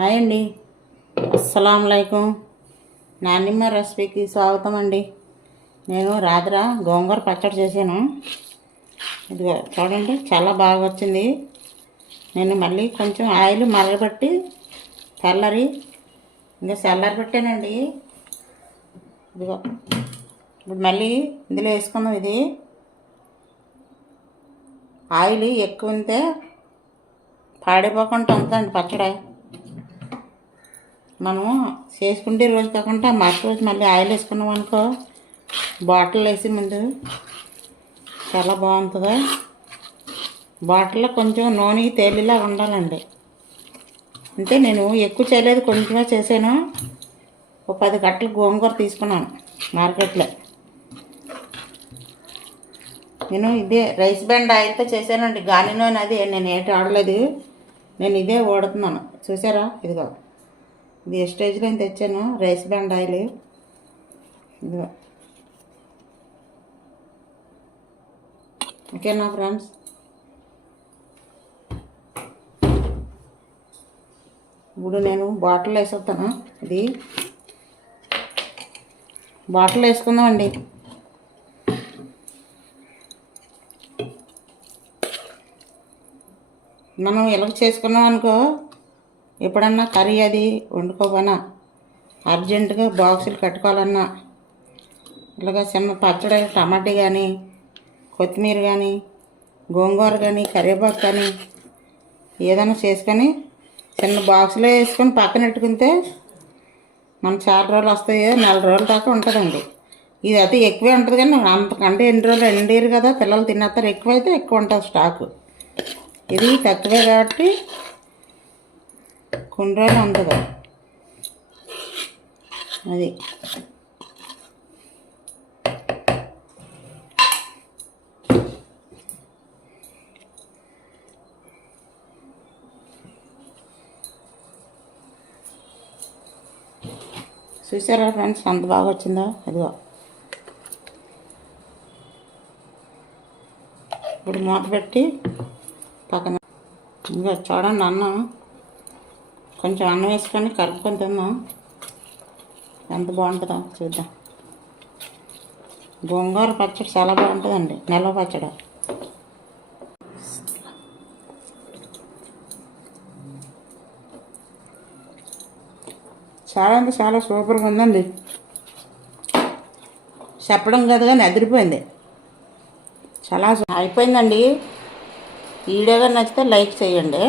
Hi అండి, అస్సలం వాలేకుం. నానిమ్మ రెసిపీకి స్వాగతం అండి. నేను రాత్రి గోంగూర పచ్చడి చేశాను. ఇదిగో చూడండి, చాలా బాగా వచ్చింది. నేను మళ్ళీ కొంచెం ఆయిల్ మరగబెట్టి ఇంకా చల్లారి పెట్టానండి. ఇదిగో ఇప్పుడు మళ్ళీ ఇందులో వేసుకున్నాం. ఇది ఆయిల్ ఎక్కువ ఉంటే పాడైపోకుండా ఉంటుందండి పచ్చడి. మనము చేసుకుంటే రోజు కాకుండా మరుసటి రోజు మళ్ళీ ఆయిల్ వేసుకున్నాం అనుకో, బాటిల్ వేసి ముందు చాలా బాగుంటుంది. బాటిల్లో కొంచెం నూనె తేలిలా ఉండాలండి. అంటే నేను ఎక్కువ చేయలేదు, కొంచెమే చేశాను. ఒక 10 కట్టలు గోంగూర తీసుకున్నాను మార్కెట్లో. నేను ఇదే రైస్ బ్రాండ్ ఆయిల్తో చేశానండి. గాలి నూనె అది నేను ఏటి ఆడలేదు, నేను ఇదే వాడుతున్నాను. చూసారా, ఇదిగో ఇది స్టేజ్లో తెచ్చాను రైస్ బ్రాండ్ ఆయిల్. ఇదిగో ఓకేనా ఫ్రెండ్స్. ఇప్పుడు నేను బాటిల్ వేసేస్తాను. ఇది బాటిల్ వేసుకుందామండి. మనం ఇలాగ చేసుకున్నాం అనుకో, ఎప్పుడన్నా కర్రీ అది వండుకోపోయినా అర్జెంటుగా బాక్సులు కట్టుకోవాలన్నా, ఇలాగ చిన్న పచ్చడి టమాటా కానీ, కొత్తిమీర కానీ, గోంగూర కానీ, కరివేపాకు కానీ ఏదైనా చేసుకొని చిన్న బాక్సులో వేసుకొని పక్కన పెట్టుకుంటే మనకు చాలా రోజులు వస్తాయి. 4 రోజుల దాకా ఉంటుందండి. ఇది అయితే ఎక్కువే ఉంటుంది, కానీ అంతకంటే ఎన్ని రోజులు ఎండేరు కదా, పిల్లలు తినేస్తారు. ఎక్కువైతే ఎక్కువ ఉంటుంది స్టాకు. ఇది తక్కువే కాబట్టి కొన్ని రోజులు ఉంటుంది. అది చూసారా ఫ్రెండ్స్, అంత బాగా వచ్చిందో. అదిగో ఇప్పుడు మూత పెట్టి పక్కన ఇంకా చూడండి, అన్నం కొంచెం అన్నం వేసుకొని కలుపుకొని తిన్నాం. ఎంత బాగుంటుందో చూద్దాం. గోంగూర పచ్చడి చాలా బాగుంటుందండి, నిల్వ పచ్చడి. చాలా అంటే చాలా సూపర్గా ఉందండి. చెప్పడం కాదు కానీ అదిరిపోయింది. చాలా అయిపోయిందండి. ఈ వీడియో కానీ నచ్చితే లైక్ చేయండి.